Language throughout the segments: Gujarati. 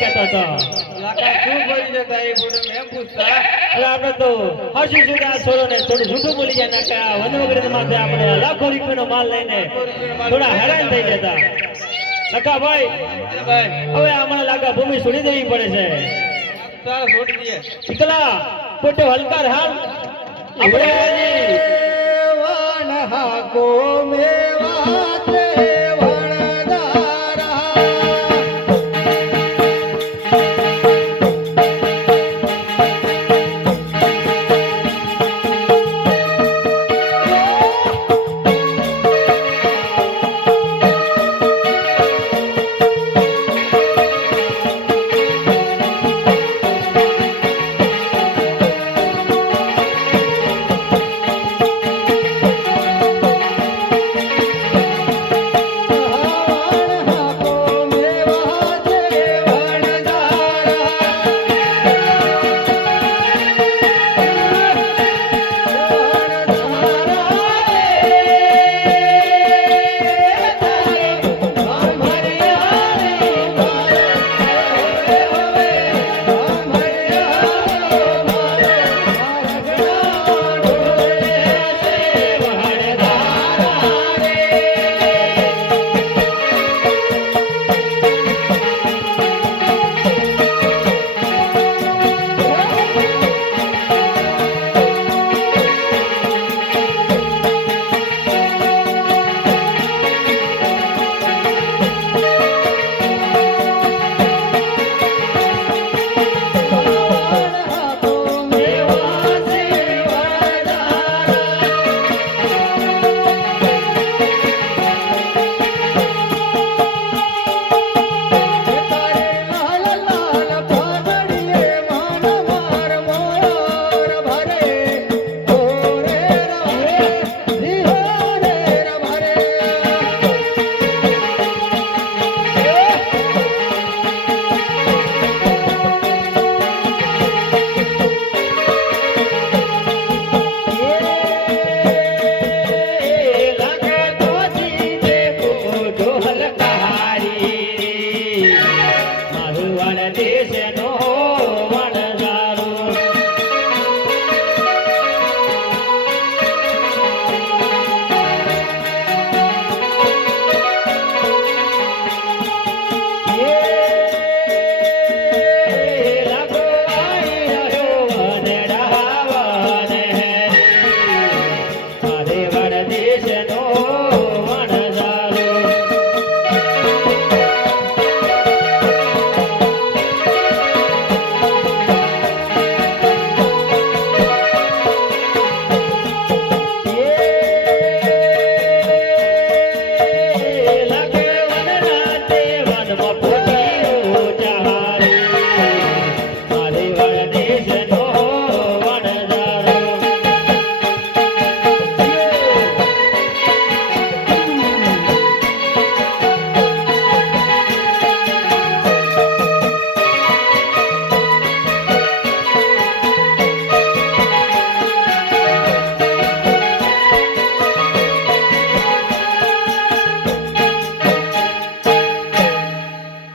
કહેતો હતો લાકા શું બોલી જતા એ બોલો મેં પૂછતા અરે આપણે તો હસી સુધા છોરો ને થોડું જૂઠું બોલી જાય નાખા વન વગેરે માથે આપણે લાખો રૂપિયાનો માલ લઈને થોડા હેરાન થઈ જતા નકા ભાઈ ભાઈ હવે આમાં લાગા ભૂમિ છોડી દેવી પડે છે તારા છોડી દઈએ શીતલા પોતે હલકાર હાલ આપણે હજી વન હાકો મેવા તે વણદારા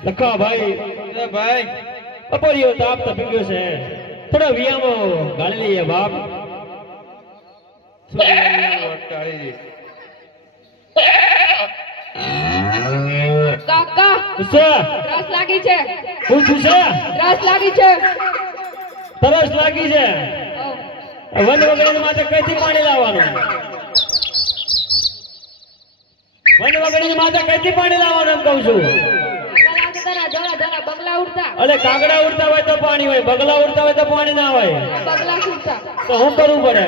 લખા ભાઈ ભાઈ અપરિયો તાપ તપી ગયો છે થોડા વિયામો ગાળી લઈએ બાપ કાકા તરસ લાગી છે હું છું છે ત્રાસ લાગી છે તરસ લાગી છે વન વગેરે માટે કઈથી પાણી લાવવાનું વન વગેરે માટે કઈથી પાણી લાવવાનું એમ કહું છું બગલા ઉડતા અરે કાગડા ઉડતા હોય તો પાણી હોય બગલા ઉડતા હોય તો પાણી ના હોય બગલા ઉડતા તો શું કરવું પડે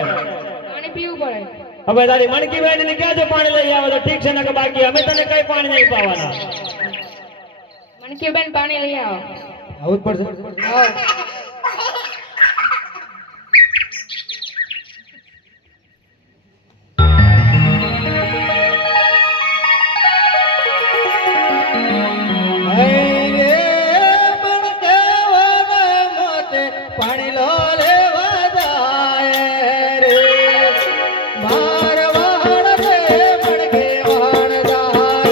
પાણી પીવું પડે હવે તારી મણકી બેન ને ક્યાં છે પાણી લઈ આવે તો ઠીક છે ને કે બાકી અમે તને કઈ પાણી નહીં પાવાના મણકી બેન પાણી લઈ આવો આવું જ પડશે પાણી લો લેવા જાય રે માર વાણ રે મણકે વાણ જાય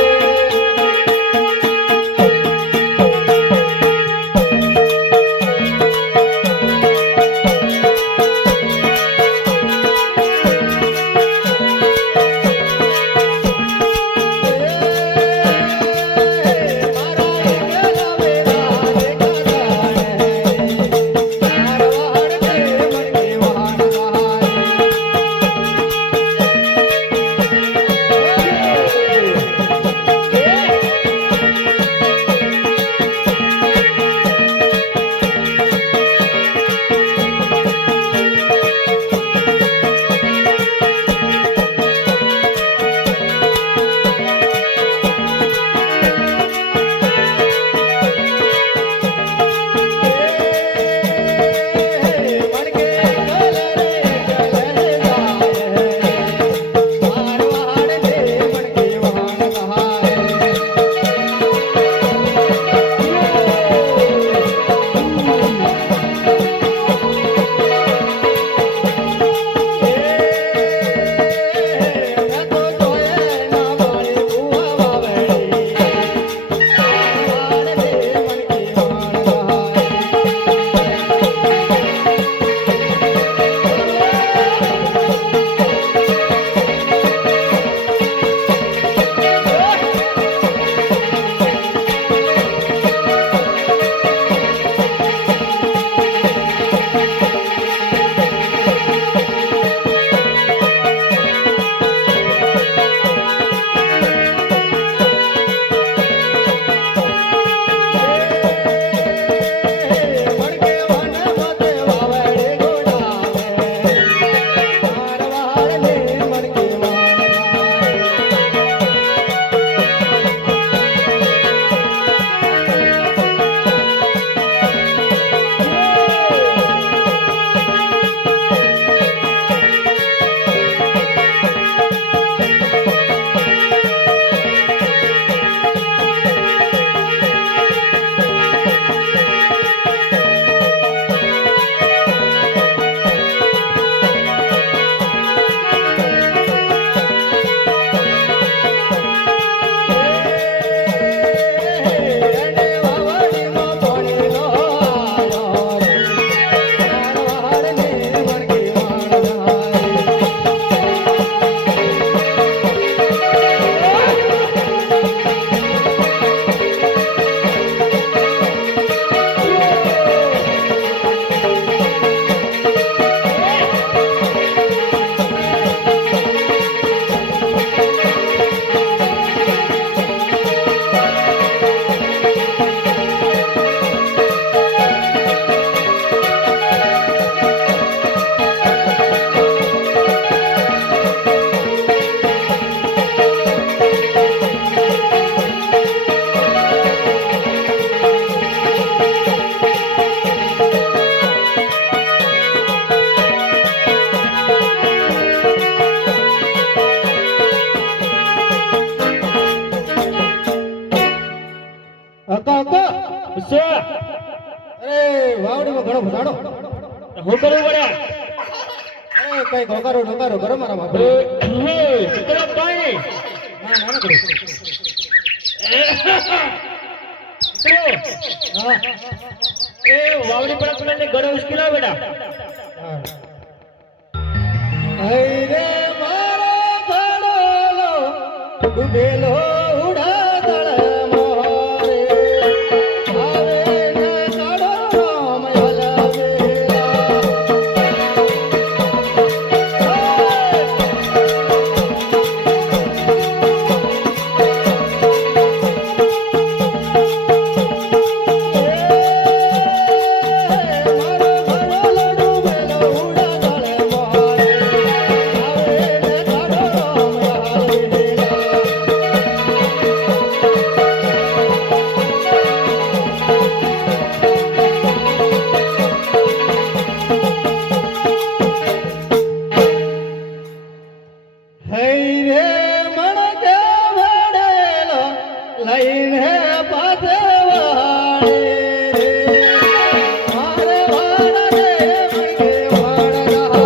હું કરવું પડે અરે કઈ ઘોકારો ઢોકારો કરો મારા બાપુ. ચલો કઈ ના ના કરું. ચલો હા એ વાવડી પર આપણને ગળો ઉશ્કેલા બેટા હા. હઈ રે મારો ઘડોલો ડૂબેલો ઉડા તળમાં રે. આવે ને કાળો રામ હલાવેલા. લઈને પાછે વાળે રે. મારે વાળા રે મને વાળા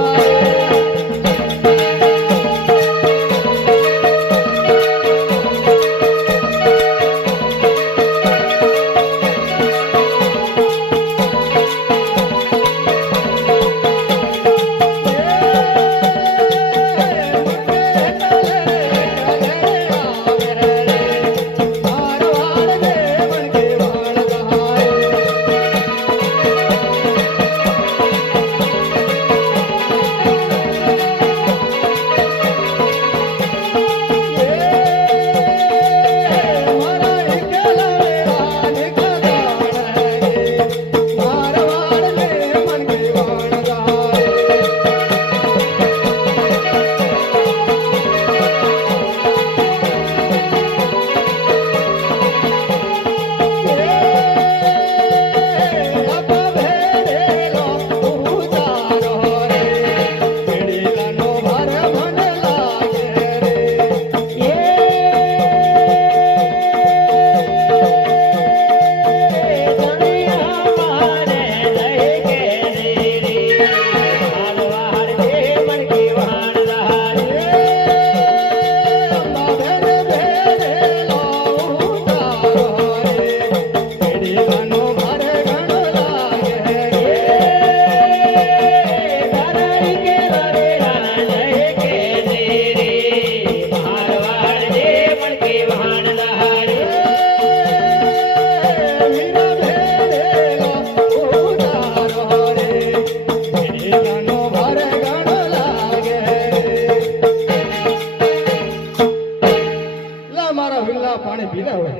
મારા વિલ્લા પાણી પીધા હોય.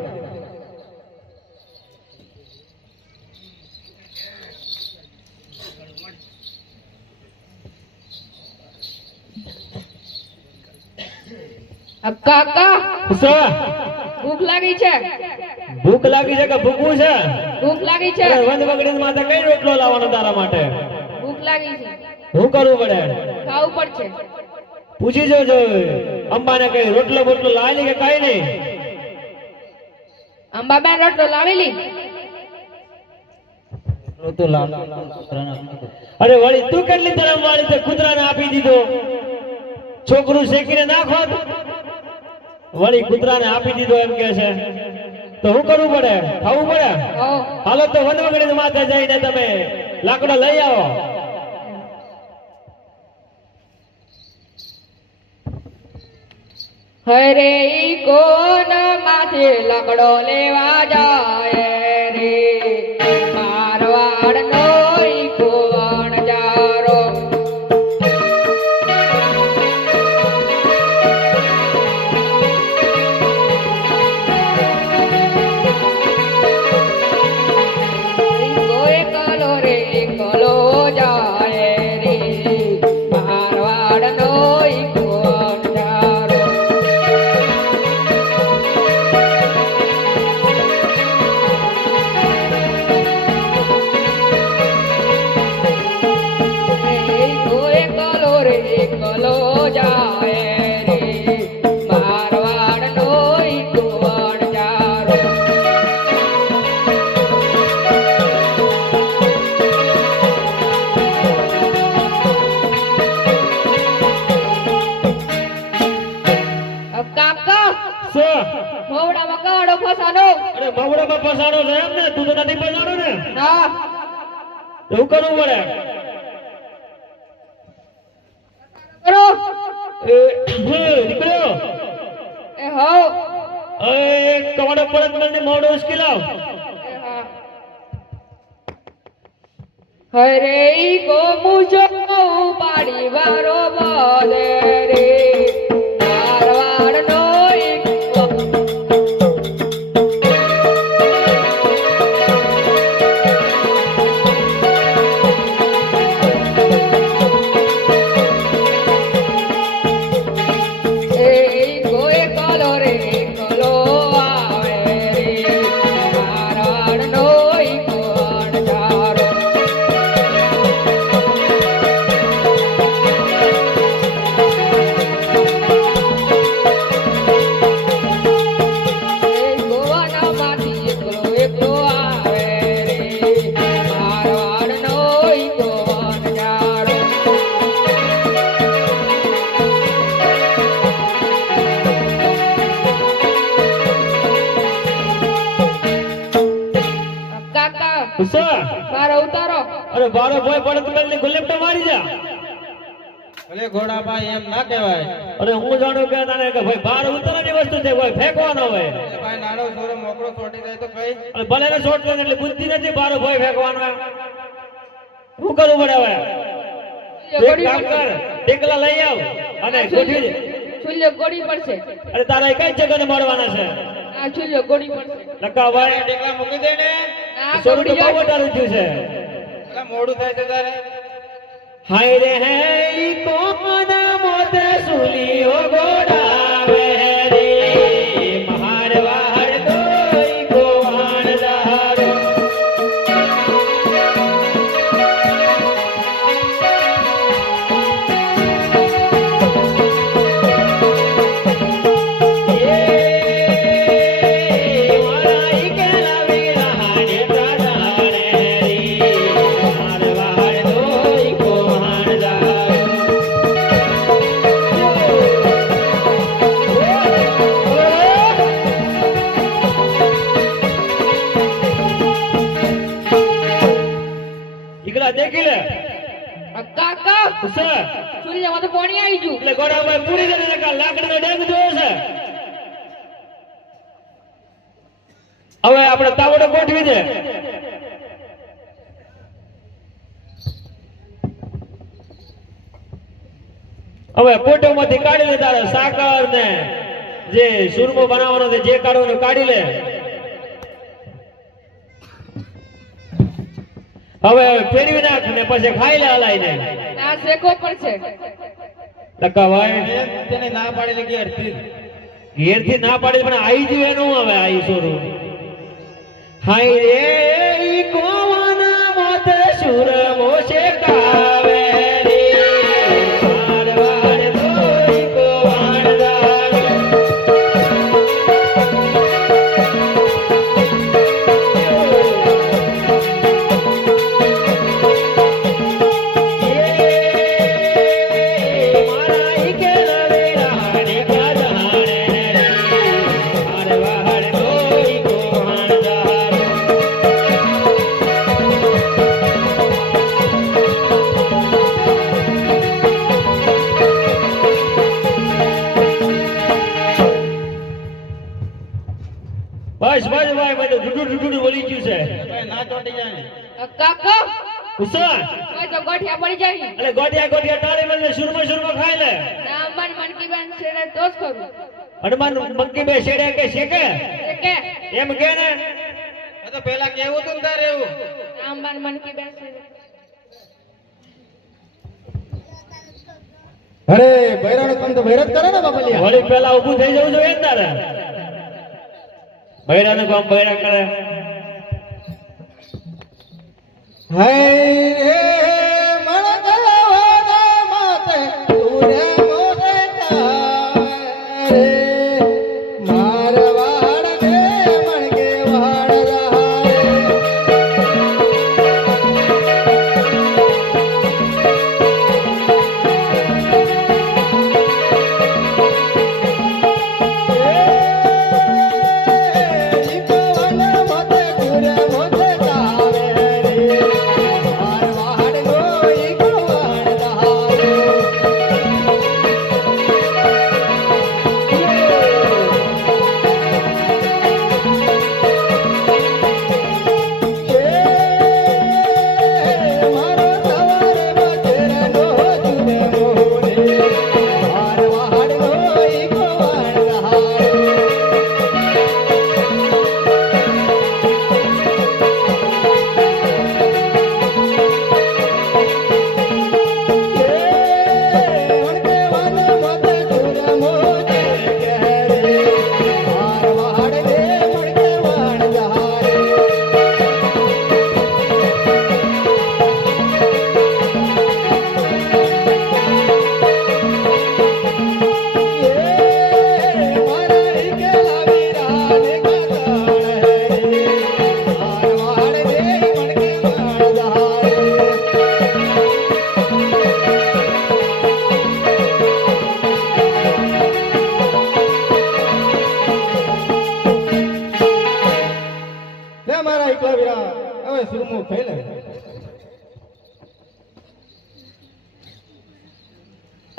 કાકા શું ભૂખ લાગી છે. ભૂખ લાગી છે કે ભૂખવું છે ભૂખ લાગી છે. અરે વંદ વગડી માથે કઈ રોટલો લાવવાનો તારા માટે ભૂખ લાગી છે. હું કરવું પડે ખાવું પડશે. પૂછી જોજો અંબાને કઈ રોટલો બોટલો લાવેલી કે કઈ નહીં અંબાબેન રોટલો લાવેલી. અરે વળી તું કેટલી ધરમ વાળી તે કૂતરાને આપી દીધો છોકરું શેકીને નાખો વળી કૂતરાને આપી દીધો એમ કે છે તો શું કરવું પડે ખાવું પડે હો હાલો તો વન વગડી માથે જઈને તમે લાકડો લઈ આવો હરે ઈ કોણ માથે લાકડો લેવા જાય રે. મારવાડનો ઈ કોણ જારો. રીંગો એકલો રે એકલો જાય રે. મારવાડનો ઈ કોણ જારો. ફસાણો છે એમ ને? તું તો નથી ફસાણો ને? ના એવું કરવું પડે. કરો નીકળ્યો. એ હો કવાડો પરત મને મોડો ઉશ્કી લાવ. હરે ગો મુજો પાડી વારો બોલે રે મારવાડ નો ગોએ કલો રે કલો આવે રે મારવાડ નો કોણ જારો ગોવાના માટી એકલો એકલો આવે રે મારવાડ નો કોણ જારો કાકા ઉસા. મારો ઉતારો અરે બારો ભાઈ પડત મેલને ગુલેપટો મારી જા. ભલે ઘોડા ભાઈ એમ ના કહેવાય. અરે હું જાણું કે તને કે ભાઈ બાર ઉતરવાની વસ્તુ છે, કોઈ ફેંકવાનો હોય. એટલે ભાઈ નાનો છોરો મોકળો છોટી જાય તો કઈ અને ભલે ને શોર્ટ કરે એટલે બુદ્ધિ નથી બારો ભાઈ ફેંકવાનો. શું કરવું પડે હવે? એક કામ કર, ટેકલા લઈ આવ અને ગોઠવી દે. છુલ્યો ગોળી પડશે અરે તારા કઈ જગ્યાએ મળવાના છે? આ છુલ્યો ગોળી પડશે લકા ભાઈ ટેકલા મૂકી દે ને. ના સોરું તો ગોળી બહુ વધારે થયું છે. એટલે મોડું થાય છે તારે. હાય રે હે ઈ કોણ મોતે સુલીઓ ગોડાવે રે મહાર વાહર કોઈ ગોવાણ દારો. મારા ઈ કેલા વીરાને પ્રાધાને રે મહાર વાહર કોઈ ગોવાણ દારો. ઈકડા દેખી લે. કાકા સર છુલ્યામાં તો પાણી આવી ગયું એટલે ગોડાભાઈ પૂરી કરીને કાલ લાકડીનો ડેંગ જોયો છે. હવે આપણે તાવડો ગોઠવી દે. હવે પોટોમાંથી કાઢી લે તારો સાકર ને જે સુરમો બનાવવાનો છે જે કાઢવાનું કાઢી લે. હવે ફેરવી નાખ ને પછી ખાઈ લે હલાઈને. આ શેકો પડશે લકાભાઈ તેને ના પાડેલી કે અડધી ઘેરથી ના પાડી પણ આવી ગયું એનું હવે આવી સોરું. હાય રે ઈ કોણ મોતે સુરમો શેકાવે રે મારવાડ કોઈ ગોવાણ દારો. મારા ઈ કેલા વીરાને પ્રાધાને રે મારવાડ કોઈ ગોવાણ દારો. બસ બસ ભાઈ બધું ઢૂઢું બોલી ગયું છે. ભાઈ ના ચોટી જાય ને. કાકા ઉસા કોઈ તો ગોઠિયા પડી જાય એટલે ગોટિયા ટાળી મળે સુરમો ખાઈ લે. ના અંબાન મનકી બેન છેડે તો જ કરું હનુમાન મંકી બે શેડે કે શેકે કે એમ કે ને. આ તો પેલા કેવું તું ને તારે એવું. ના અંબાન મનકી બેન છેડે અરે બૈરાનો કામ તો બૈરત કરે ને બાપલિયા. વળી પેલા ઊભું થઈ જવું જોઈએ ને તારે. બૈરાનું કામ બૈરા કરે. હાય રે મણકવાના માતે તુરે મોરે કારે મારવાડ ને મણકે વાડ રારે. ઈ પવન મતે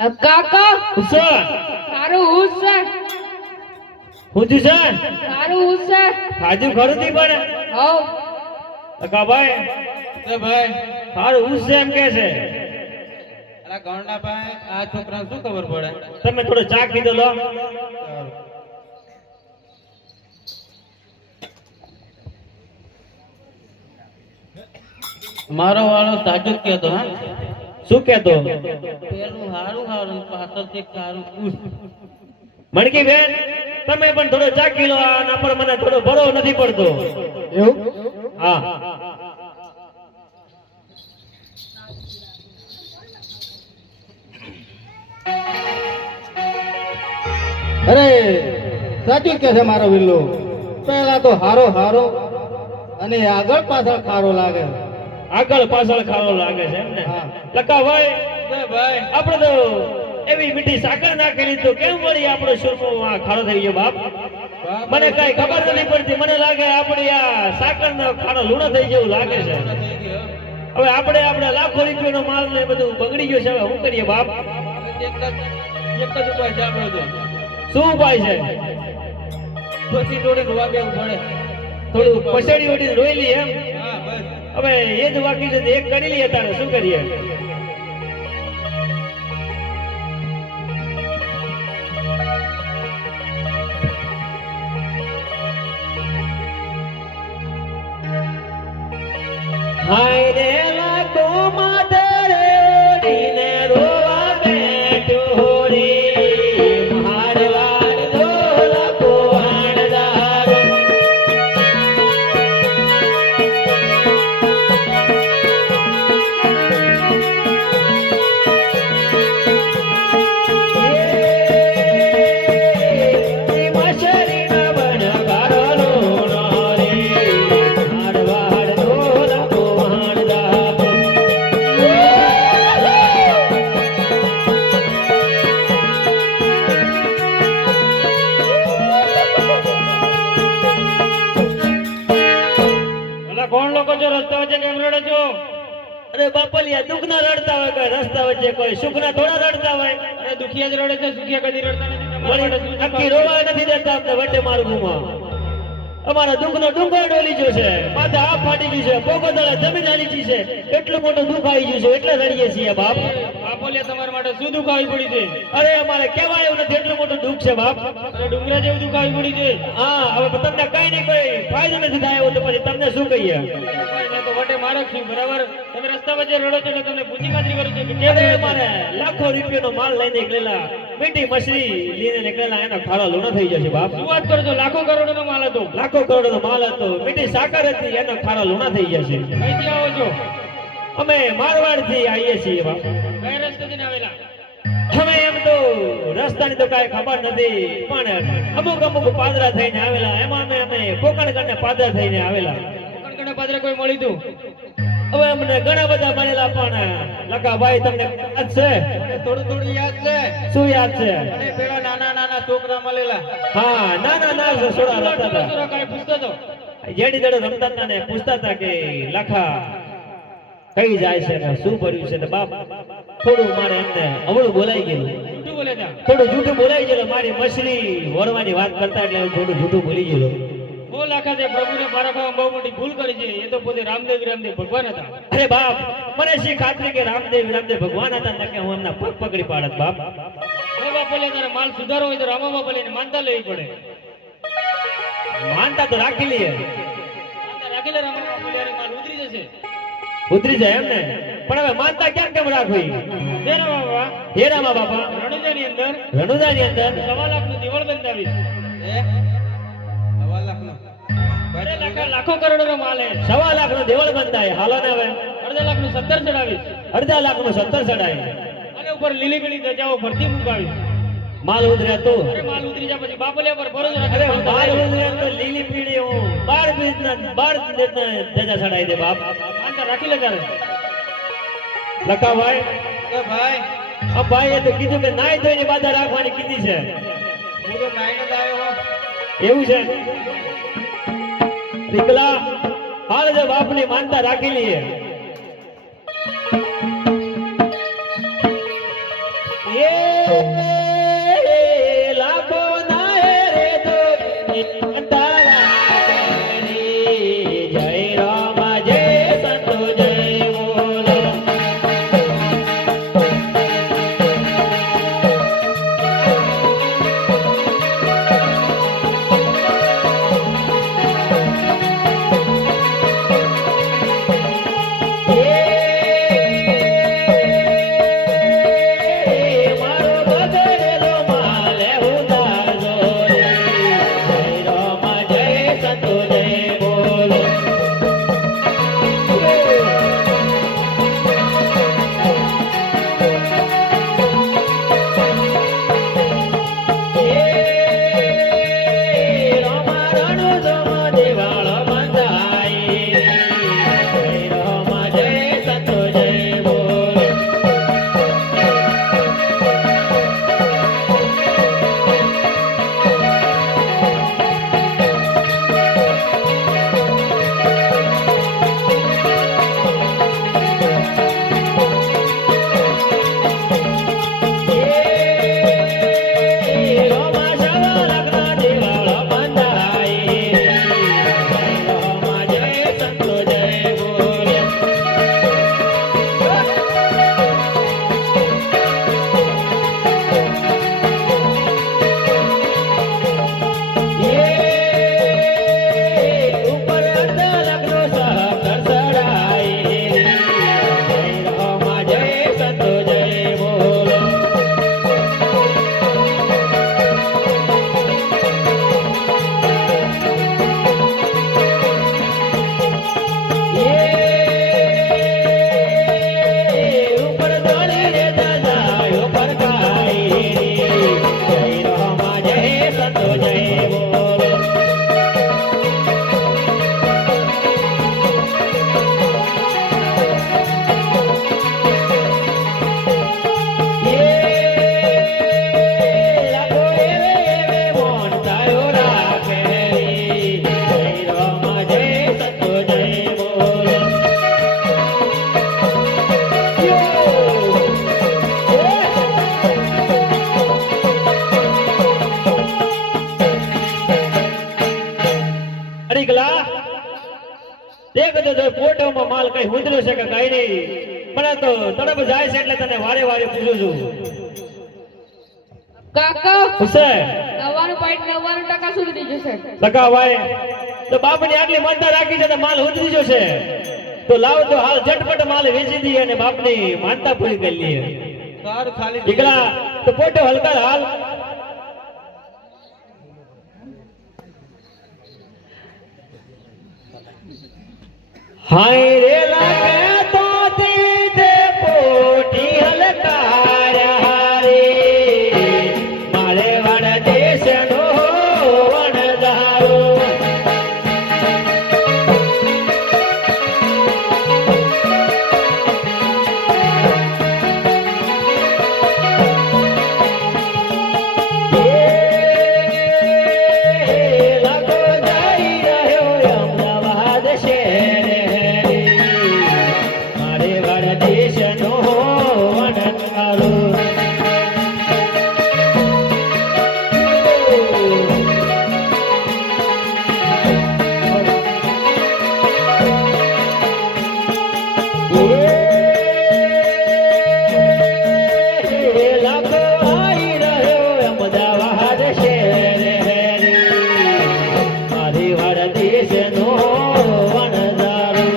કાકા ઉસો તારું હુસ છે હું થયું છે તારું હુસ છે ખાધું ખરું નહીં પડે હો લખા ભાઈ એ ભાઈ તારું ઉસ છે એમ કે છે અલા ગણના ભાઈ આ છોકરાને શું ખબર પડે તમે થોડો ચા કીધો લો મારો વાળો સાચું જ કહેતો હા શું કેતો પેલું હારું હારું પાછળથી સારું પૂછ મણકી બેન તમે પણ થોડો ચા કીધો આના પર મને થોડો ભરો નથી પડતો એવું હા અરે સાચું કે છે મારો વિલ્લો પહેલા તો હારો હારો અને આગળ પાછળ ખારો લાગે આગળ પાછળ ખાવો લાગે છે એમ ને હા. લકા ભાઈ ભાઈ આપણે તો એવી મીઠી સાકર નાખેલી તો કેમ વળી આપણો શોરનો આ ખાડો થઈ ગયો બાપ મને કઈ ખબર નથી પડતી મને લાગે આપણી આ સાકરનો ખાડો લૂણો થઈ જેવું લાગે છે હવે આપણે લાખો રૂપિયાનો માલ ને બધું બગડી ગયું છે હવે શું કરીએ બાપ એક જ ઉપાય છે આપણો તો શું ઉપાય છે પછી જોડે રોવા બેવું પડે થોડું પછાડી વળી રોઈ લઈએ એમ હા બસ હવે એ જ બાકી છે તો એક કરી લઈએ તારે શું કરીએ હાય રે લાગો માથે રે ઓઢીને રોવા બેઠો રે મારવાડ દોલા કોહાણદાર કોણ લોકો જો રસ્તા વચ્ચે કેમ રડે છો અરે બાપલિયા દુઃખ ના રડતા હોય કોઈ રસ્તા વચ્ચે કોઈ સુખ ના થોડા રડતા હોય અરે દુખિયા જ રડે છે સુખિયા કદી રડતા નથી તમારા વળી માટે શું નક્કી રોવા નથી દેતા અમને વટે માર્ગુમાં અમારા દુઃખનો ડુંગર ડોલી ગયો છે માથે આ ફાટી ગયું છે પોગો દળે જમીન હાલી ગઈ છે એટલું મોટું દુઃખ આવી ગયું છે એટલે રડીએ છીએ બાપ બાપોલિયા તમારા માટે શું દુઃખ આવી પડી છે અરે અમારે કહેવાય એવું નથી એટલું મોટું દુઃખ છે બાપ અરે ડુંગરા જેવું દુઃખ આવી પડી છે હા હવે તમને કઈ નહીં કોઈ ફાયદો નથી થાય એવું તો પછી તમને શું કહીએ મેં તો વટે મારો જ છું બરાબર તમે રસ્તા વચ્ચે રડો છો એટલે તમને પૂછી ખાતરી કરું છું કે કેમ અરે રડો છો? અમારે લાખો રૂપિયાનો માલ લઈને નીકળેલા મીઠી મછલી લઈને નીકળેલા એનો ખાડો લૂણો થઈ જશે બાપ શું વાત કરો છો લાખો કરોડોનો માલ હતો લાખો કરોડનો માલ હતો મીઠી સાકર હતી એનો ખાડો લૂણા થઈ જશે કઈથી આવો છો અમે મારવાડ થી આવીએ છીએ બાપ કયા રસ્તેથી આવેલા હવે એમ તો રસ્તાની તો કાંઈ ખબર નથી પણ અમુક પાદરા થઈને આવેલા એમાં અમે કોકણગઢને પાદરા થઈને આવેલા કોકણગઢના પાદરે કોઈ મળ્યું તું હવે અમને ઘણા બધા મળેલા પણ લકાભાઈ તમને યાદ છે થોડું થોડું યાદ છે શું યાદ છે અને પેલા નાના નાના છોકરા મળેલા હા ના સોડા લખતા હતા છોકરા કાંઈ પૂછતો હતો જેડી દડે રમતા હતા ને પૂછતા હતા કે લખા કઈ જાય છે ને શું ભર્યું છે ને બાપ થોડું મારે એમને અવળું બોલાઈ ગયેલું જૂઠું બોલે તા થોડું જૂઠું બોલાઈ ગયેલું મારી મછલી વરવાની વાત કરતા એટલે હું થોડું જૂઠું બોલી ગયેલું બહુ લાખા તે પ્રભુને પારખવામાં બહુ મોટી ભૂલ કરી છે એ તો પોતે રામદેવ ભગવાન હતા અરે બાપ મને શી ખાતરી કે રામદેવ ભગવાન હતા ને કે હું એમના પગ પકડી પાડત બાપ હો બાપલે તારે માલ સુધારો હોય તો રામા બાપલે માનતા લેવી પડે માનતા તો રાખી લઈએ માનતા રાખી લે રામા બાપલે માલ ઉતરી જશે ઉતરી જાય એમ ને પણ હવે માનતા ક્યાં કેમ રાખવી તેના બાબા હેરામા બાપા રણુજાની અંદર રણુદાની અંદર 1.25 લાખનું દિવાળ બંધાવીશ અરે લાખો કરોડોનો માલ હે 1.25 લાખનો દેવળ બંધાય હાલો ને હવે 1.5 લાખનું 17 ચડાવીશ 1.5 લાખનું 17 ચડાય અને ઉપર લીલી પીળી ધજાઓ ભરતી મૂકાવીશ માલ ઉતરે તો અરે માલ ઉતરી જાય પછી બાપલિયા પર ભરોસો અરે રાખે માલ ઉતરે તો લીલી પીળી હું 12 ધજા ચડાઈ દે બાપ માનતા રાખી લે તારે લખા ભાઈ એ ભાઈ આ ભાઈએ તો કીધું કે નાઈ ધોઈને બાધા રાખવાની કીધી છે હું તો નાઈને જ આવ્યો હો એવું છે દીકલા હાલ જો બાપની માનતા રાખી લઈએ એ તે કીધું તો પોટોમાં માલ કઈ ઉતર્યો છે કે કઈ નહીં. મને તો તડપ જાય છે એટલે તને વારે વારે પૂછું છું. કાકા હુસે 99.99% સુધી જશે. લગા ભાઈ તો બાપની આટલી માનતા રાખી છે તો માલ ઉતરી જશે. તો લાવ તો હાલ ઝટપટ માલ વેચી દઈએ અને બાપની માનતા પૂરી કરી લઈએ. સારું ખાલી દીકરા તો પોટો હલકા હાલ. હાય રે લાગે તો તે પોટી હલકાર હારે મારે વડ દેશનો વણજારો. લાગો જઈ રહ્યો અમદાવાદ શહેર મારે વડ દેશનો વણજારો. લાગો આવી રહ્યો અમદાવાદ શહેર મારી વડ દેશનો વણજારો.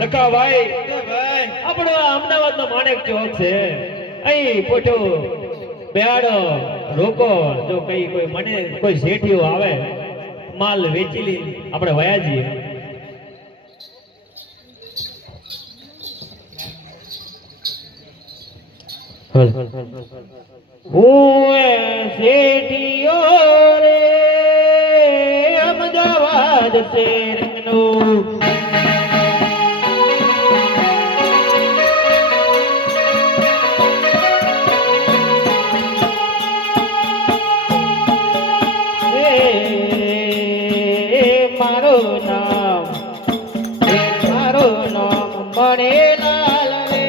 લખા ભાઈ ભાઈ આપણો આ અમદાવાદનો માણેક ચોક છે. અહીં પોટો બેહાડો રોકો. જો કઈ કોઈ મને કોઈ શેઠીઓ આવે માલ વેચી લી આપણે વયા જઈએ. હું શેઠીઓ રે અમદાવાદ શહેરનો મારું નામ મણેલાલ રે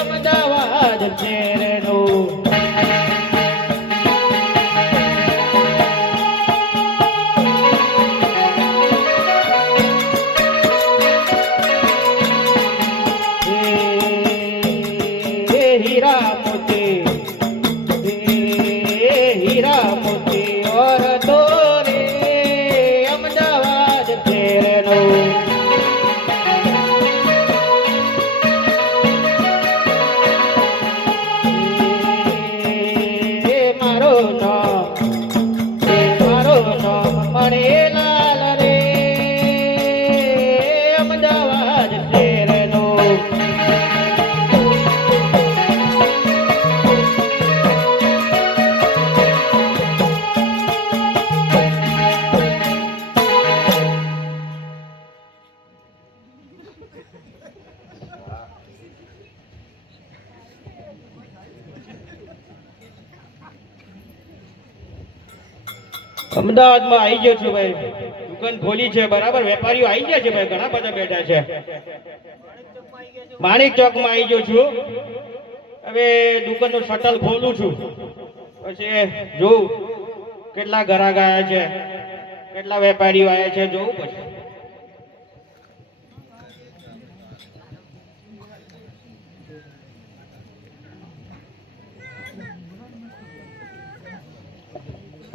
અમદાવાદ શહેરનું. હીરા મોતી ઓર તો રે અમદાવાદ શહેરનું. મારું નામ મણેલાલ રે અમદાવાદ શહેરનું. અમદાવાદમાં આવી ગયો છું ભાઈ. દુકાન ખોલી છે બરાબર. વેપારીઓ આવી ગયા છે ભાઈ, ઘણા બધા બેઠા છે. માણેક ચોકમાં આવી ગયો છું. હવે દુકાનનું શટલ ખોલું છું, પછી જોઉં કેટલા ગ્રાહક આવ્યા છે, કેટલા વેપારીઓ આવ્યા છે, જોઉં પછી.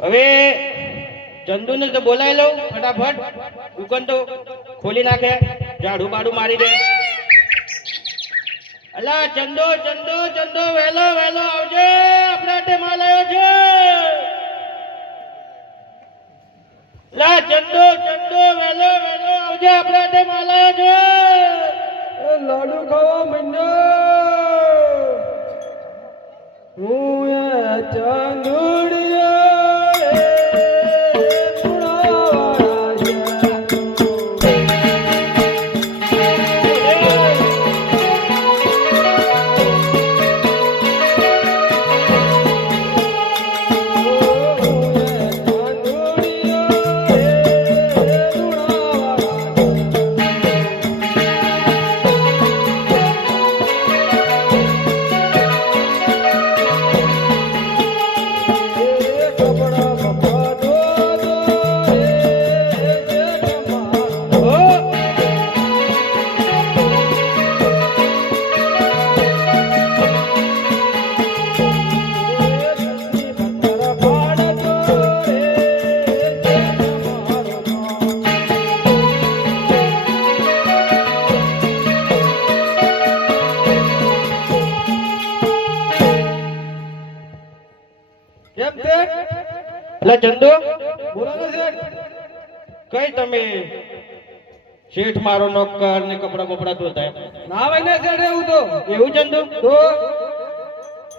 હવે ચંદુને તો બોલાવી લઉં ફટાફટ. દુકાન તો ખોલી નાખે, ઝાડુ બાડું મારી દે. અલા ચંદો ચંદો ચંદો વહેલો વહેલો આવજે, આપણા હાટે માલ આવ્યો છે. લા ચંદો ચંદો વહેલો વહેલો આવજે, આપણા હાટે માલ આવ્યો છે. લાડુ ખાવા મંડો હું ચાંદુડિયા એટલે ચંદુ બોલો ને શેઠ. કઈ તમે શેઠ મારો નોકર ને કપડા બપડા ધોતા ના હોય ને શેઠ એવું તો. એવું ચંદુ તો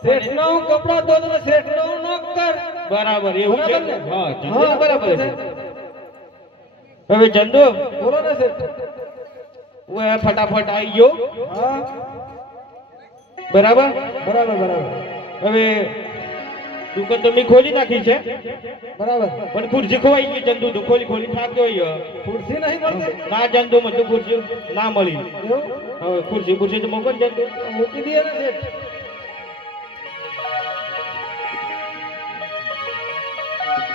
શેઠનો હું કપડાં ધોતો તો શેઠનો હું નોકર. બરાબર એવું છે બરાબર ને? હા ચંદુ હા, બરાબર છે શેઠ. હવે ચંદુ બોલો ને શેઠ. હું એ ફટાફટ આવી ગયો હા બરાબર બરાબર બરાબર હવે દુકાન તો મેં ખોલી નાખી છે બરાબર. પણ ખુરશી ખોવાઈ ગઈ ચંદુ તો ખોલી ખોલી થાક્યો ય. ખુરશી નહીં મળતી. ના ચંદુ મને તો ખુરશી ના મળી એવું હવે ખુરશી તો મોકલ ચંદુ મૂકી દઈએ ને શેઠ.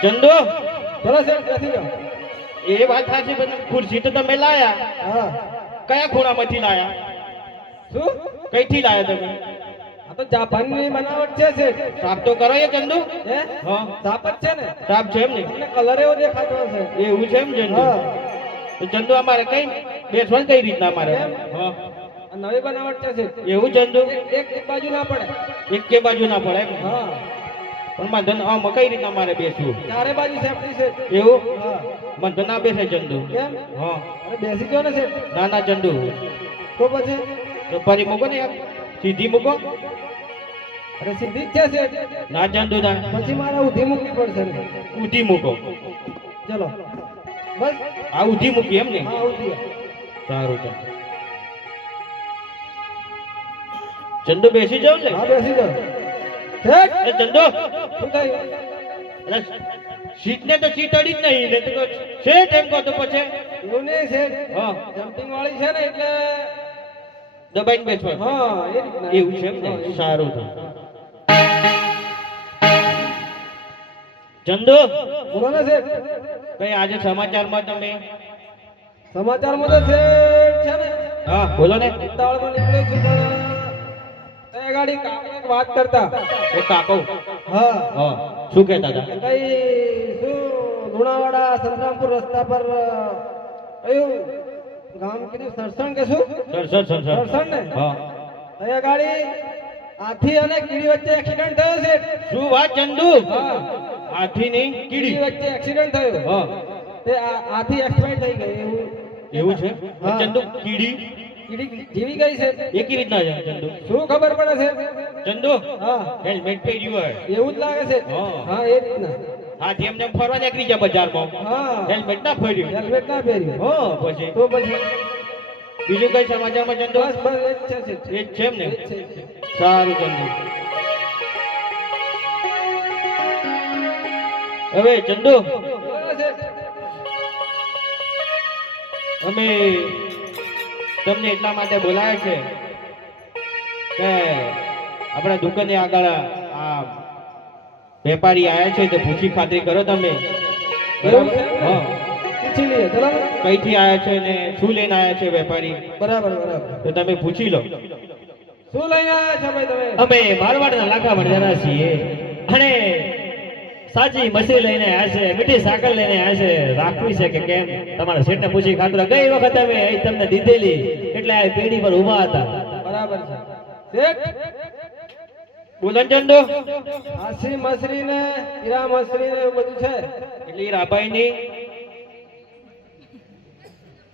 ચંદુ ચલો શેઠ બેસી જાઓ. એ વાત સાચી પણ ખુરશી તો તમે લાયા હા કયા ખૂણામાંથી લાયા શું? કઈથી લાયા તમે આ તો જાપાનની બનાવટ છે શેઠ. સાફ તો કરો એ ચંદુ હે હા સાપ જ છે ને. સાફ છે એમ ને તમને કલર એવો દેખાતો હશે. એવું છે એમ ચંદુ હા તો ચંદુ અમારે કઈ બેસવાનું કઈ રીતના અમારે એમ? હા આ નવી બનાવટ છે શેઠ. એવું ચંદુ એક બાજુ ના પડે. એક કે બાજુ ના પડે એમ હા પણ માધન આમાં કઈ રીતના અમારે બેસવું ચારે બાજુ સેફટી છે. એવું હા મને ના બેસે ચંદુ કેમ? હા અરે બેસી જાઓ ને શેઠ. ના ના ચંદુ તો પછી તો ફરી મૂકો ને યાર સીધી મૂકો અરે સીધી જ છે શેઠ. ના ચંદુ ના પછી મારે ઊંધી મૂકવી પડશે ને. ઊંધી મૂકો ચલો બસ. આ ઊંધી મૂકી એમ ને હા ઊંધી. સારું ચાલ ચંદુ બેસી જાવ ને હા બેસી જાઓ શેઠ. એ ચંદુ શું થયું? અરે સીટ ને તો સીટ અડી જ નહીં ને તો શેઠ એમ કહો તો પછી એવું નહીં શેઠ. હા જમ્પિંગ વાળી છે ને એટલે દબાઈને બેસવા હા એ રીતના. એવું છે એમ ને હા, એવું. સારું તો ચંદુ બોલો ને શેઠ. કઈ આજે સમાચારમાં તમે સમાચારમાં તો શેઠ છે ને હા બોલો ને ઉતાવળમાં નીકળ્યો છું પણ એ ગાડી કાકાને વાત કરતા. એ કાકો હા હા શું કહેતા હતા કઈ શું લુણાવાડા સંતરામપુર રસ્તા પર કયું ગામ કીધું સરસણ કે શું? સર સરસણ ને હા અહીંયા ગાડી હાથી અને કીડી વચ્ચે એક્સિડન્ટ થયો છે. શું વાત ચંદુ હા હાથી ની કીડી કીડી વચ્ચે એક્સિડન્ટ થયો. હા તે હાથી એક્સપાયર થઈ ગઈ એવું. એવું છે હા. ચંદુ કીડી કીડી જીવી ગઈ છે. એ કેવી રીતના છે ચંદુ શું ખબર પડે છે? ચંદુ હા હેલ્મેટ પહેર્યું હોય એવું જ લાગે છે. હા. હા એ રીતના. હાથી એમને એમ ફરવા નીકળી ગયા બજારમાં હા હેલ્મેટ ના ફર્યું હેલ્મેટ ના પહેર્યું. હા પછી તો પછી બીજું કઈ સમાચારમાં ચંદુ બસ બસ એ જ છે શેઠ. એ જ છે એમ ને એ જ છે. સારું ચંદુ હવે ચંદુ બોલો શેઠ. અમે તમને એટલા માટે બોલાયા છે કે આપણા દુકાને આગળ આ વેપારી આયા છે તે પૂછી ખાતરી કરો તમે એવું બરાબર છે? હા પૂછી લઈએ ચલો ને. કઈથી આયા છે ને શું લઈને આયા છે વેપારી બરાબર બરાબર. તો તમે પૂછી લો શું લઈને આવ્યા છો ભાઈ તમે? અમે મારવાડના લાખા ભણ્યા છીએ અને સાચી મસી લઈને આવ્યા છે, મીઠી સાકર લઈને આવ્યા છે. રાખવી છે કે કેમ તમારા શેઠને પૂછી ખાતર ગઈ વખત અમે અહીં તમને દીધેલી એટલે આ પેઢી પર ઊભા હતા. બરાબર છે શેઠ. બોલો ને ચંદુ હાસી મસરી ને હીરા મસરી ને એવું બધું છે. એટલે ઈ રાભાઈની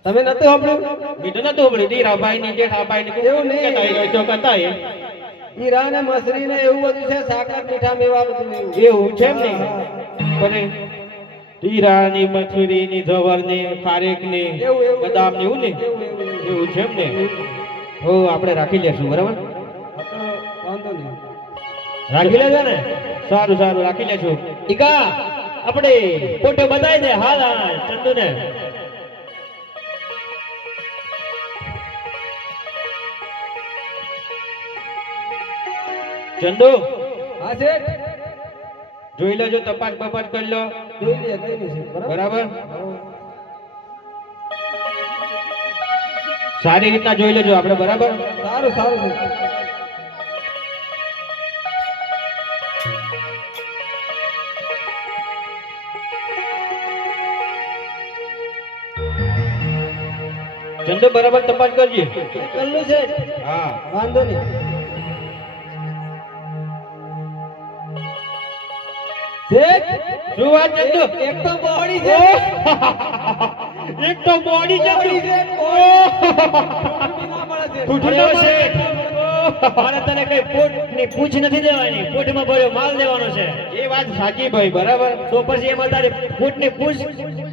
તમે નતું સાંભળ્યું? મીઠું નતું ઉભળી તી રાભાઈની જે રાભાઈની એવું નહીં. કતાઈ હોય તો કતાઈ હીરા ને મસરી ને એવું બધું છે. સાકર મીઠા મેવા બધું એવું. એવું છે એમ ને હા. પણ તીરાની મથુરીની જવરની ખારેકની એવું, એવું. બદામની એવું ને એવું, એવું, એવું. એવું છે એમ ને હો આપણે રાખી લેશું બરાબર હા તો વાંધો નહીં. રાખી લેજો ને સારું સારું રાખી લેશું ઈકા આપણે ફોટો બતાવી દે હાલ હા ચંદુ ને. ચંદુ હા શેઠ. જોઈ લેજો તપાસ બપાસ કરી લો જોઈ લઈએ કઈ નહીં શેઠ. બરાબર. બરાબર હા. સારી રીતના જોઈ લેજો આપણે બરાબર સારું સારું શેઠ. ચંદુ બરાબર તપાસ કરજે કરલું છે. હા વાંધો નહીં. શેઠ શું વાત ચંદુ? એક તો બોડી છે એક તો બોડી છે તૂટડ્યો છે મારે તને કઈ પોટની પૂછ નથી દેવાની પોટમાં ભર્યો માલ દેવાનો છે એ વાત સાચી ભાઈ, બરાબર. તો પછી એમાં તારી પોટની પૂછ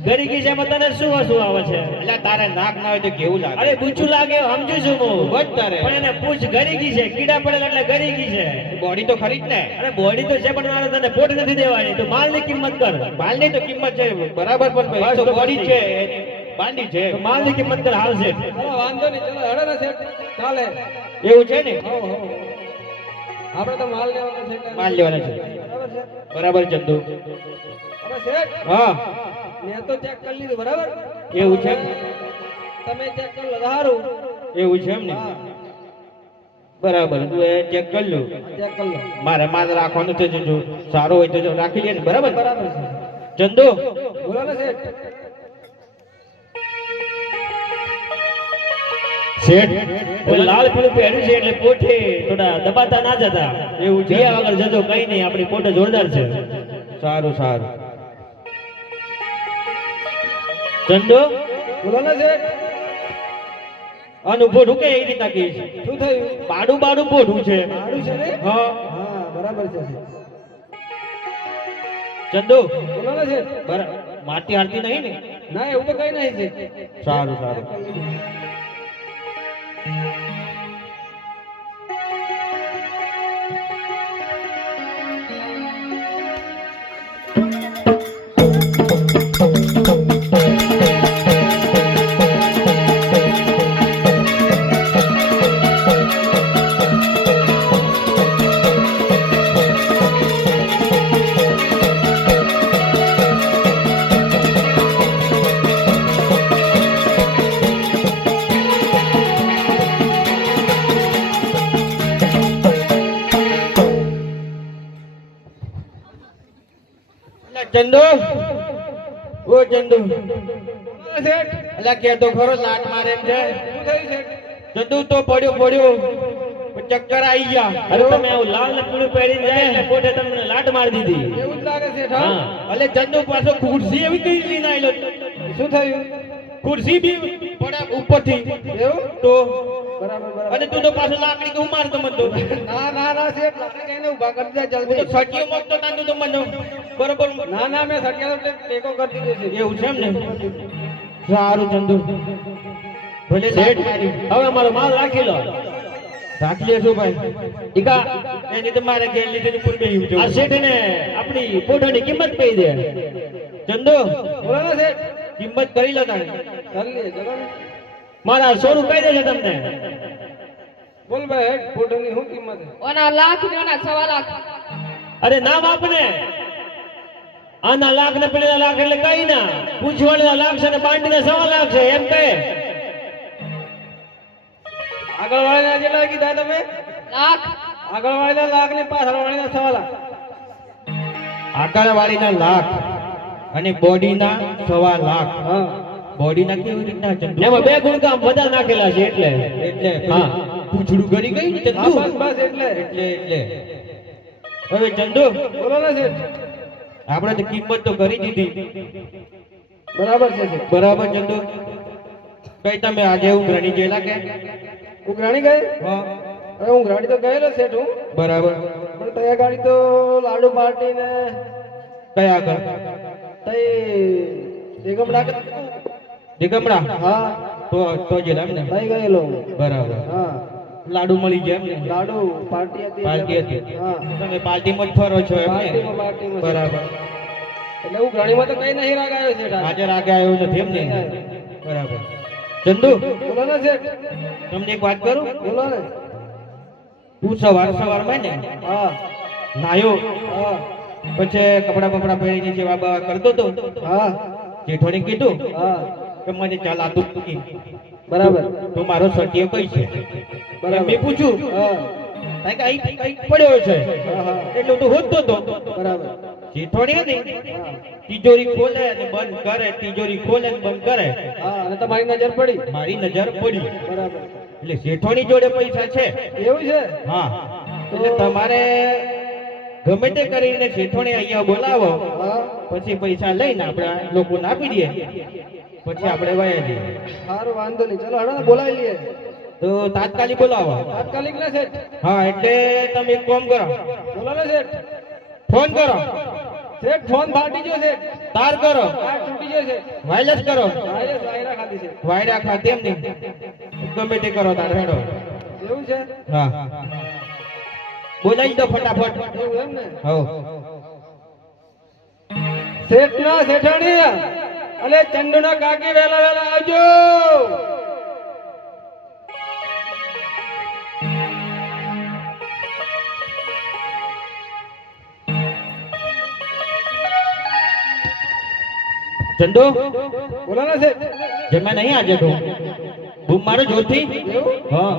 ગરી ગઈ છે એમાં તને શું વસ્તુ આવે છે એટલે તારે નાક ના હોય તો કેવું લાગે? અરે બૂચું લાગે સમજુ છું હું બસ તારે. પણ એને પૂછ ગરી ગઈ છે કીડા પડેલા એટલે ગરી ગઈ છે બોડી તો ખરી જ ને. અરે બોડી તો છે પણ મારે તને પોટ નથી દેવાની તો માલની કિંમત કર માલની તો કિંમત છે બરાબર, પણ ભાઈ તો બોડી છે એની બાંડી છે. તો માલની કિંમત કર હાલ છે વાંધો નહીં, ચલો હેડો ને શેઠ, ચાલે. એવું છે ને? આપણે તો માલ લેવાનો છે. માલ લેવાનો છે. બરાબર છે. બરાબર ચંદુ. હવે શેઠ, હા, મેં તો ચેક કરી લીધું, બરાબર? એવું છે? તમે ચેક કરી લો, સારું. એવું છે એમ ને? બરાબર, તું એ ચેક કરી લો. ચેક કરી લો. મારે માલ રાખવાનું છે, જો સારો હોય તો જો રાખી લે ને. બરાબર બરાબર છે. ચંદુ, બોલો ને શેઠ. શેઠ ઓલું લાલ પીળું પહેર્યું છે એટલે પોઠે થોડા દબાતા ના જતા એવું છે? બીયા વગર જજો કઈ નહીં આપણી પોટે જોરદાર છે સારું સારું. ચંદુ, બોલો ને શેઠ. આનું પોઢું કે એવી રીતના કહે છે? શું થયું? બાડું બાડું પોઢું છે. સારું છે ને? હા હા, બરાબર છે શેઠ. ચંદુ, બોલો ને શેઠ. બરાબર, માટી હાલતી નહીં ને? ના, એવું તો કઈ નહીં છે. સારું સારું. ચંદુ, ઓ ચંદુ, શેઠ, અલા કે તો ખરો લાટ મારે એમ છે. શું થયું શેઠ? ચંદુ તો પડ્યો પડ્યો પણ ચક્કર આવી ગયા. અરે તમે આવું લાલ ને પીળું પહેરી જાય એટલે પોટે તમને લાટ મારી દીધી એવું જ લાગે શેઠ. હા હા. અલે ચંદુ પાછો ખુરશી એવી કઈ લઈને આવેલો. શું થયું? ખુરશી બી પડ્યા ઉપરથી. એવું? તો બરાબર બરાબર. અને તું તો પાછો લાકડી કે ઉમારતો મન તો. ના ના ના શેઠ, લાકડી કઈને ઊભા કરી દે હું તો જલ્દી. સટીઓ મૂકતો તાંતું તો મને બરોબર. ના ના, મેં સટિયાનો ટેકો કરી દીધો છે. એવું છે એમ ને? સારું ચંદુ, ભલે શેઠ લાટ મારી. હવે અમારો માલ રાખી લો રાખી લેજો ભાઈ. ટીકા એની તો મારે ઘેર લીધેલી પૂર બેહી જવું. આ શેઠને આપણી પોઠાની કિંમત કહી દે ચંદુ, બોલો ને શેઠ. કિંમત કરી લો તારે. કરી લે, ચલો ને. મારા સોનું કહી દેજે તમને બોલ ભાઈ, હેઠ ફોટોની શું કિંમત છે? ઓના લાખ ને ઓના 1.5 લાખ. અરે નામ આપને આના લાખ ને પેલા લાખ એટલે કઈ ના પૂછવાળીના લાખ છે ને બાંડીના 1.5 લાખ છે એમ કહે આગળ વાળીના કેટલા કીધા તમે? લાખ. આગળ વાળીના લાખ ને પાછળ વાળીના 1.5 લાખ. આકારવાળીના લાખ અને બોડીના 1.5 લાખ. હા. બોડીના કેવી રીતના ચંદુ? એમાં બે ગુણકામ બધા નાખેલા છે એટલે એટલે હા. પૂંછડું ગળી ગઈ ને હા, ચંદુ. બસ બસ એટલે. એટલે હવે ચંદુ, બોલો ને શેઠ. આપણે તો કિંમત તો કરી દીધી. બરાબર છે શેઠ. બરાબર ચંદુ, કઈ તમે આજે ઉઘરાણી ગયેલા કે? ઉઘરાણી ગઈ? હા, હવે ઉઘરાણી તો ગયેલો શેઠ હું. બરાબર. પણ તૈયાર ગાડી તો લાડુ પાર્ટી ને કયા આગળ? તઈ નિગમડા કે- દિગમડા? હા, તો ગયેલા એમ ને? તઈ ગયેલો હું. બરાબર. હા, લાડુ મળી ગયા એમ ને? લાડુ પાર્ટી હતી. પાર્ટી હતી. હા, તમે પાર્ટીમાં જ ફરો છો એમ ને? પાર્ટીમાં. બરાબર. એટલે ઉઘરાણીમાં તો કઈ નહીં રાગાયો શેઠ. આજે રાગે આવ્યું નથી એમ ને? બરાબર. ચંદુ, બોલો ને શેઠ. તમને એક વાત કરું? બોલો ને. તું સવારમાં ને હા નાયો હા પછી કપડા બપડા પહેરીને જેવા બા કરતો તો હા જેઠોને કીધું હા, કે મને ચાલ આતું નથી. બરાબર તો મારો સટિયો કઈ છે? બરાબર. મેં પૂછ્યું હા કારણ કે અહીં કંઈક પડ્યો છે હા હા, એટલે તું હોદતો તો. બરાબર. જેઠોણી હતી હા તિજોરી ખોલે અને બંધ કરે, તિજોરી ખોલે અને બંધ કરે. હા, અને તમારી નજર પડી. મારી નજર પડી બરાબર. એટલે જેઠોણી જોડે પૈસા છે. એવું છે? હા, એટલે તમારે ગમે તે કરીને શેઠોને અહીંયા બોલાવો હા પછી પૈસા લઈને આપણે લોકોને આપી દઈએ પછી આપણે વયા જઈએ. સારું વાંધો નહીં, ચલો હડો ને બોલાવી લઈએ. તો તાત્કાલિક બોલાવો. તાત્કાલિક ના શેઠ? હા એટલે તમે એક કામ કરો, બોલો ને શેઠ. ફોન કરો, શેઠ ફોન ફાટી ગયો છે, તાર કરો, તાર તૂટી ગયો છે, વાયરલેસ કરો, વાયરા ખાધી છે. વાયરા ખાતે એમ નહીં ગમે તે કરો તાર હેડો. એવું છે? હા બોલાવી દો ફટાફટ. એવું એમ ને? હો શેઠ ના શેઠાણી અને ચંદુ ના કાકી વેલા વેલા આવજો. ચંદુ બોલો ને શેઠ. જમા નહીં આજે તો બૂમ મારો જોરથી. એવું? હા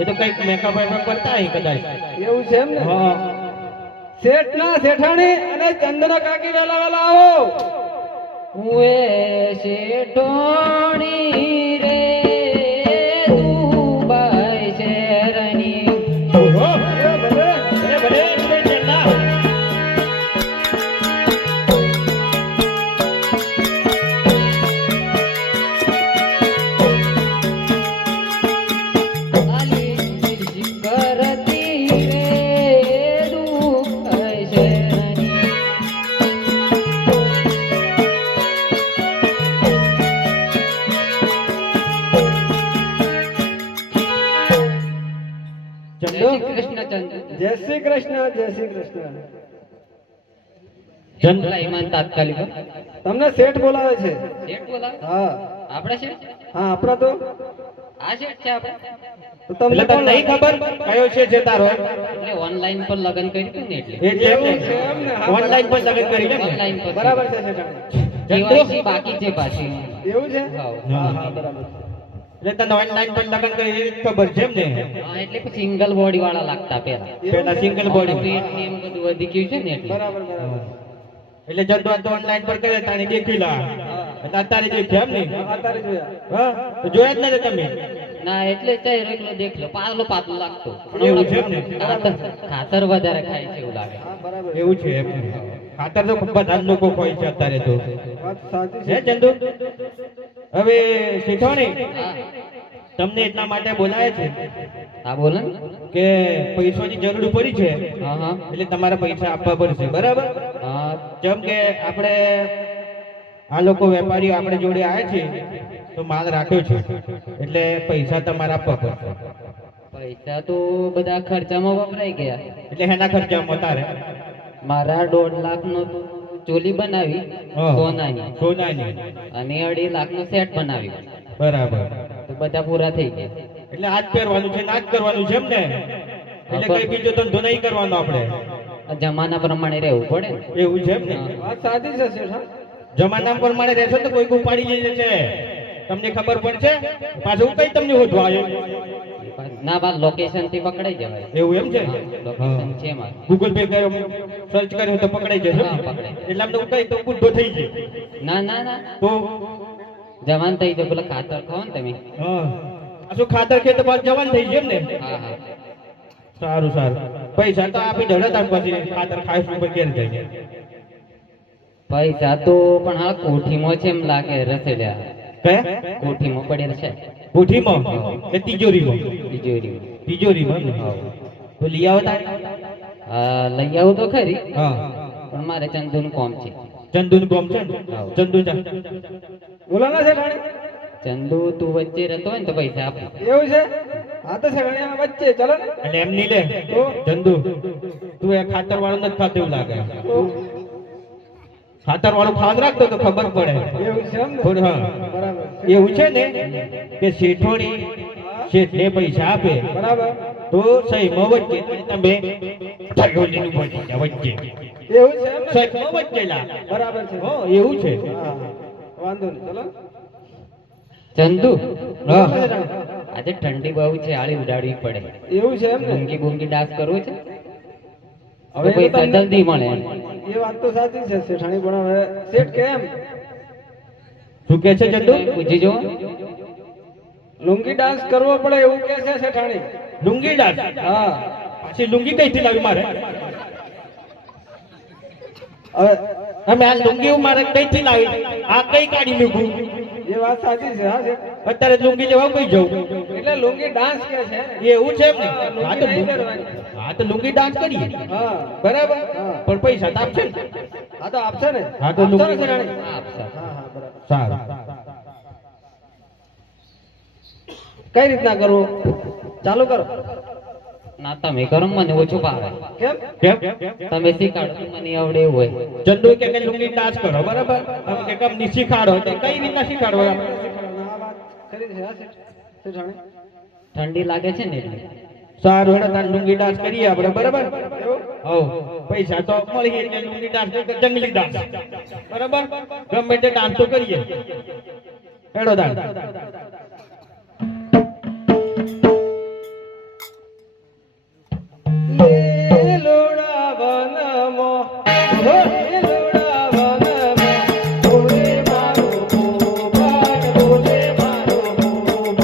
એ તો કઈક મેકઅપ વેકઅપ કરતા હશે કદાચ. એવું છે એમ ને? હા શેઠ ના શેઠાણી અને ચંદુ ના કાકી વેલા વેલા આવો. હુએ શેઠોણી રે દુબઈ શેરની ઓહો એ ભલે. ભલે ભલે ચંદા. આલી કરતી રે દુબઈ શેરની ચંદુ કૃષ્ણ ચંદ્ર જય શ્રી કૃષ્ણ, જય શ્રી કૃષ્ણ. ચંદ ઈમાન તાત્કાલિક હો. તમને શેઠ બોલાવે છે. શેઠ બોલાવે? હા આપણે છે હા આપણા તો આ શેઠ છે આપણે તો તમને એટલે તને કોણ નહીં ખબર કયો છે તારો એમ? એટલે ઓનલાઈન પર લગન કર્યું હતું ને એટલે એટલે એમ એવું છે એમ ને? હા, ઓનલાઈન પર લગન કરી લે ને. ઓનલાઈન પર બરાબર છે શેઠાણી. KYC બાકી છે પાછી એવું છે? હાવ. હા હા બરાબર. એટલે તને ઓનલાઈન પર લગન કરી એ ખબર છે એમ ને? હા, એટલે પછી સિંગલ બોડી વાળા લાગતા પેલા પેલા સિંગલ બોડી. પેટ ને એમ બધું વધી ગયું છે ને એટલે બરાબર બરાબર. એટલે જતો તો ઓનલાઈન પર કરે તાણી દેખી લા. એટલે અત્યારે દેખ્યા એમ ને? અત્યારે જોયા. હા તો જોયા જ નથી તમે. ના એટલે ચાઈ એકલો દેખ લો પાતળો પાતળો લાગતો એવું છે એમ ને? ખાતર વધારે ખાય છે એવું લાગે હા બરાબર. એવું છે એમ. ખાતર તો બધા જ લોકો ખોય છે અત્યારે તો. વાત સાચી હે છે. ચંદુ હવે શીખવાણી હા તમને એટલા માટે બોલાય છે હા બોલો ને કે પૈસાની જરૂર પડી છે હા હા એટલે તમારે પૈસા આપવા પડશે બરાબર. હા જેમ કે આપણે આ લોકો વેપારીઓ આપણે જોડે આવ્યા છે તો માલ રાખ્યો છે એટલે પૈસા તમારે આપવા પડશે. પૈસા તો બધા ખર્ચામાં વપરાઈ ગયા એટલે એના ખર્ચામાં તારે મારા 1.5 લાખ નો ચોલી બનાવી હા. સોનાની સોનાની અને 2.5 લાખ નો સેટ બનાવ્યું બરાબર. તો બધા પૂરા થઈ ગયા એટલે આજ પહેરવાનું છે ને આજ કરવાનું છે એમ ને? એટલે કઈ બીજો ધંધો નહીં કરવાનો આપણે. જમાના પ્રમાણે રહેવું પડે ને એવું છે એમ ને? વાત સાચી છે શેઠ. હા. જમાના પ્રમાણે રહેશો તો કોઈ ઉપાડી લઈ જશે. તમને ખબર પડશે પાછું કઈ તમને શોધવા આવ્યો? ના બા લોકેશન થી પકડાઈ જવાય એવું એમ છે? લોકેશન છે મારું ગૂગલ પે કર્યો સર્ચ કર્યો તો પકડાઈ જશે. હા, પકડાઈ. એટલે આમ તો કઈ તો બુદ્ધો થઈ જાય ના ના ના તો જવાન થઈ જાય પેલા ખાતર ખાઓ ને તમે હા આ શું ખાતર ખેત પાછું જવાન થઈ જાય એમ ને? હા હા સારું સારું પૈસા તો આપી દડતા પછી ખાતર ખાઈશું ઉપર ઘેર જઈએ. પૈસા તો પણ હા કોઠીમાં છે એમ લાગે રસેલ્યા કે કોઠીમાં પડેલ છે કોઠીમાં કે તિજોરીમાં? તિજોરી તિજોરીમાં ને? તો લઈ આવો તારે. લઈ આવું તો ખરી હા પણ મારે ચંદુનું કોમ છે ચંદુનું કામ છે ને? હા. ચંદુ જા. બોલો ને શેઠાણી. ચંદુ તું વચ્ચે રહેતો હોય ને તો પૈસા આપો એવું છે? હા તો શેઠાણી આ વચ્ચે ચલો ને. એટલે એમ નહીં લે ચંદુ તું એ ખાતર વાળું નથી ખાતું એવું લાગે. તો ખાતર વાળું ખાવાનું રાખતો તો ખબર પડે એવું છે એમ ને? થોડું. હા બરાબર. એવું છે ને કે શેઠોણી શેઠને પૈસા આપે બરાબર. તો સહીમાં વચ્ચે તમે ઠગોલીનું પડી જાય વચ્ચે. એવું છે એમ ને? સહીમાં વચ્ચે લા. બરાબર છે. હો એવું છે. હા વાંધો નહીં ચલો. ચંદુ હા આજે ઠંડી બહુ છે આળી ઉડાડવી પડે એવું છે એમ ને? બૂંગી બૂંગી ડાન્સ કરવો છે હવે તો પૈસા તમને- જલ્દી મળે એ વાત તો સાચી છે શેઠાણી પણ હવે શેઠ કેમ શું કે છે ચંદુ? પૂછી જો લુંગી ડાન્સ કરવો પડે એવું કે છે શેઠાણી. લુંગી ડાલ. હા પછી લુંગી કઈથી લાવી મારે? હવે અમે આ લુંગી મારે કઈથી લાવી આ કઈ કાઢી મૂકું એ વાત સાચી છે હા છે. અત્યારે લુંગી લેવા કઈ જવું એટલે લુંગી ડાન્સ કે છે એવું છે એમ ને? હા તો લુંગી નહીં કરવાની. હા તો લુંગી ડાન્સ કરીએ હા બરાબર હા. પણ પૈસા તો આપશે ને હા તો આપશે ને હા તો આપશો ને લુંગી શેઠાણી? હા, આપશે. હા હા બરાબર. સારું કઈ રીતના કરવું ચાલુ કરો ના તમે કરો મને ઓછું ભાવે કેમ કેમ તમે શીખાડો તો મને આવડે એવું હોય ચંદુ કે લુંગી ડાન્સ કરો બરાબર તમે કે કમ ની શીખાડો તો કઈ રીતના શીખાડો આપણે? આ વાત ખરી છે હા શેઠાણી? ઠંડી લાગે છે ને એટલે સારું હેડો તાર લુંગી ડાન્સ કરીએ આપણે બરાબર હો પૈસા તો મળીએ એટલે લુંગી ડાન્સ કે જંગલી ડાન્સ બરાબર ગમે તે ડાન્સ તો કરીએ હેડો તાર લીલોડા વનમાં, હો લીલોડા વનમાં, બોલે મારો ભૂપત, બોલે મારો ભૂપત.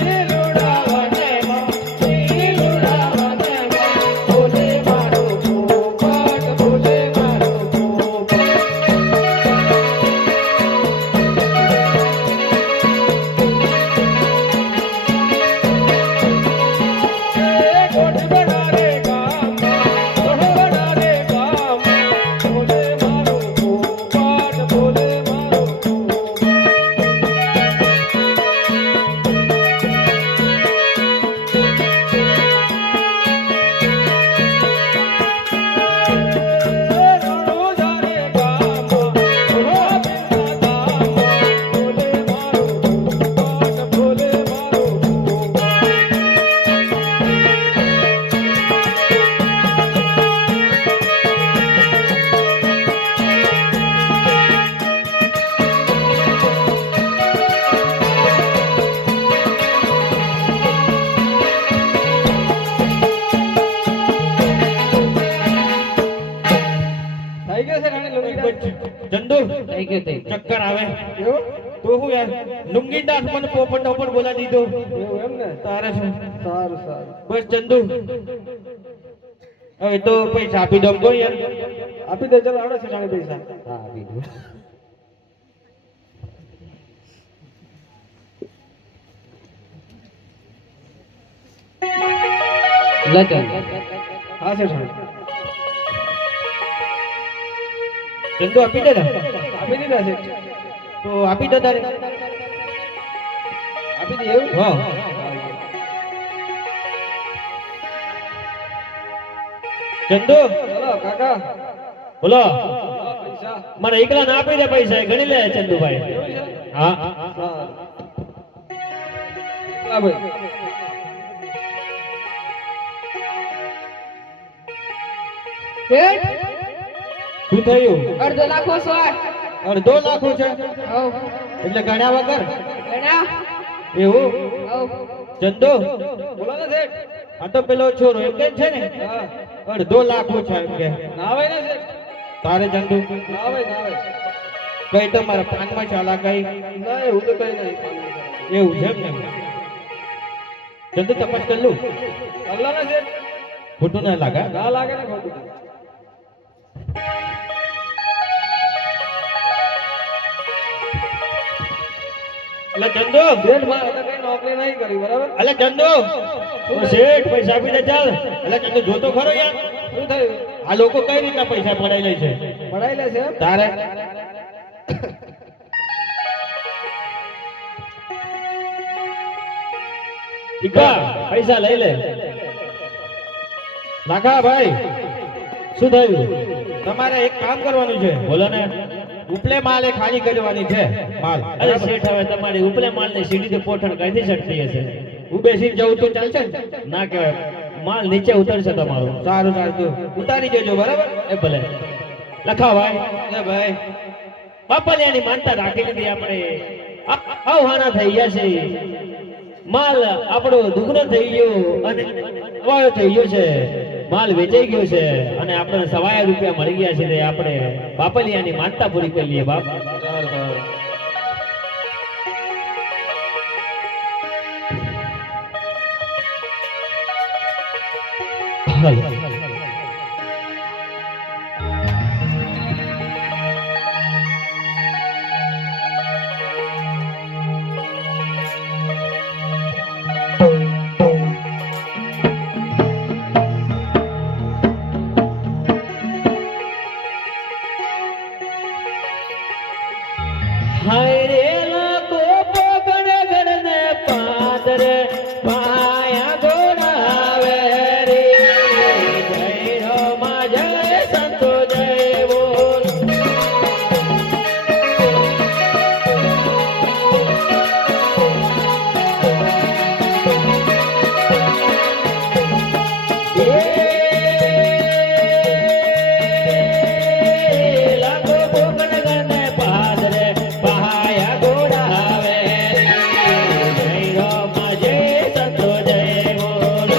લીલોડા વનમાં, લીલોડા વનમાં, બોલે મારો ભૂપત, બોલે મારો ભૂપત. કોઠ બના રે ગામમાં, કોઠ બના રે ગામમાં, બોલે મારો ભૂપત, બોલે મારો ભૂપત. રણુજા રે ગામમાં, રોબિના ગામમાં, બોલે મારો ભૂપત, બોલે મારો ભૂપત. થઈ ગયો છે રાણી લુંગી ડાન્સ? ચંદુ થઈ ગયું થઈ ગયું. ચક્કર આવે એવું તો હું યાર લુંગી ડાન્સ મને પોપટ ઉપર બોલા દીધો એવું એમ ને તારે શું સારું સારું બસ ચંદુ હવે તો પૈસા આપી દઉં કોઈ યાર આપી દે ચાલો આવડે છે રાણી પૈસા હા આપી દો લગન હા છે રાણી ચંદુ આપી દે ને આપી દીધા છે તો આપી દો તારે આપી દે એવું હા ચંદુ ચલો કાકા બોલો પૈસા મને એકલા ના આપી દે પૈસા એ ગણી લે ચંદુભાઈ એવું છે હા સારું હા ભાઈ શું થયું અડધો લાખો સ્વાર અડધો લાખો છે હવ એટલે ગણ્યા વગર ગણા એવું હવ ચંદુ બોલો ને શેઠ આ તો પેલો છોરો એમ કે છે ને હા અડધો લાખો છે એમ કે ના આવે ને શેઠ તારે ચંદુ ના આવે ના આવે કઈ તમારા પાનમાં ચાલા કઈ ના એવું તો કઈ નહીં એવું છે એમ ને ચંદુ તપાસ કરી લઉં અલ્લાહ ને શેઠ ખોટું ના લાગે ના લાગે ને ખોટું એટલે ચંદુ શેઠ મારે તો કઈ નોકરી નહીં કરી બરાબર અલે ચંદુ ઓ શેઠ પૈસા આપી દે ચાલ એટલે ચંદુ જોતો ખરો યાર શું થયું આ લોકો કઈ રીતના પૈસા પડાઈ લે છે પડાઈ લે છે એમ? તારે ઈકા પૈસા લઈ લે નાખા ભાઈ શું થયું તમારે એક કામ કરવાનું છે બોલો ને ઉપલે માલે ખાલી કરવાની છે માલ અરે શેઠ હવે તમારી ઉપલે માલ ને સીડી તો પોઠણ કાંઈથી ચડતી હશે હું બેસી જવું તો ચાલશે ને ના કહેવાય માલ નીચે ઉતરશે તમારો સારું સારું તો ઉતારી દેજો બરાબર એ ભલે લખા ભાઈ એ ભાઈ બાપાની માનતા રાખી લીધી આપણે આવાના થઈ ગયા છે માલ આપણો દુગનો થઈ ગયો અને અવાયો થઈ ગયો છે માલ વેચાઈ ગયો છે અને આપણે સવાયા રૂપિયા મળી ગયા છે તે આપણે બાપલિયાની માનતા પૂરી કરી લઈએ બાપ હાલો. હાય રે લાગો પગડ ગડને પાદરે પાયા ગોડાવે રે જય રમા જય સંતો જય બોલ. લાગો પગડ ગડને પાદરે પાયા ગોડાવે રે જય રમા જય સંતો જય બોલ.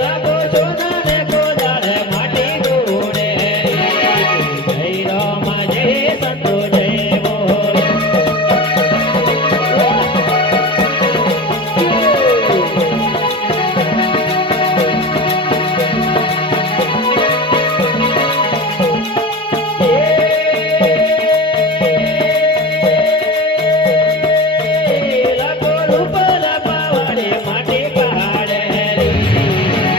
લાગો સોનાને કોદાળે માટી ગોળે જય રમા જય સંતો જય બોલ. લાગો રૂપલા પાવાડે માટી પહાડે રે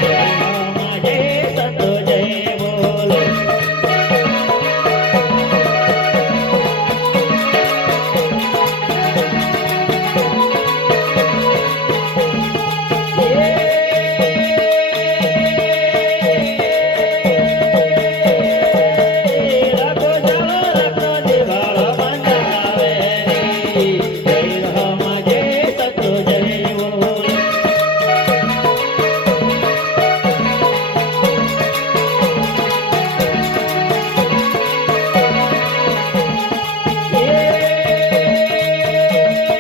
જય રમા જય સંતો જય બોલ. લાગો જાળો રાખનો દેવાળો બંધાવે રે જય રમા જય સંતો જય બોલ.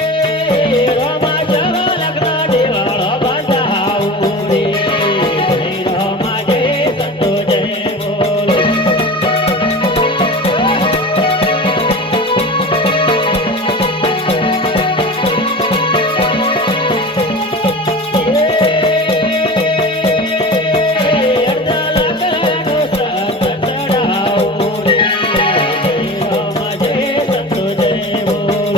રમા જાળો રાખનો દેવાળો બંધાવો રે જય રમા જય સંતો જય બોલ. અડધા લાકડાનો સત ચડાવો રે જય રમા જય સંતો જય બોલ.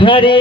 હરે